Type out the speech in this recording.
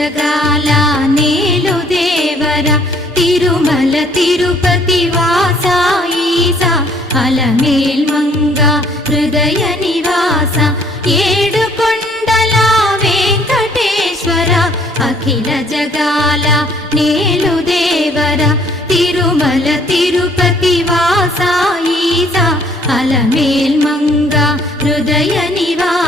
జగాల నేలు దేవర తిరుమల తిరుపతి వాస ఈసా అలమేల్ మంగ హృదయ నివాస ఏడు కొండల వెంకటేశ్వర అఖిల జగాల నేలు దేవర తిరుమల తిరుపతి వాస ఈసా అలమేల్ మంగ హృదయ నివాస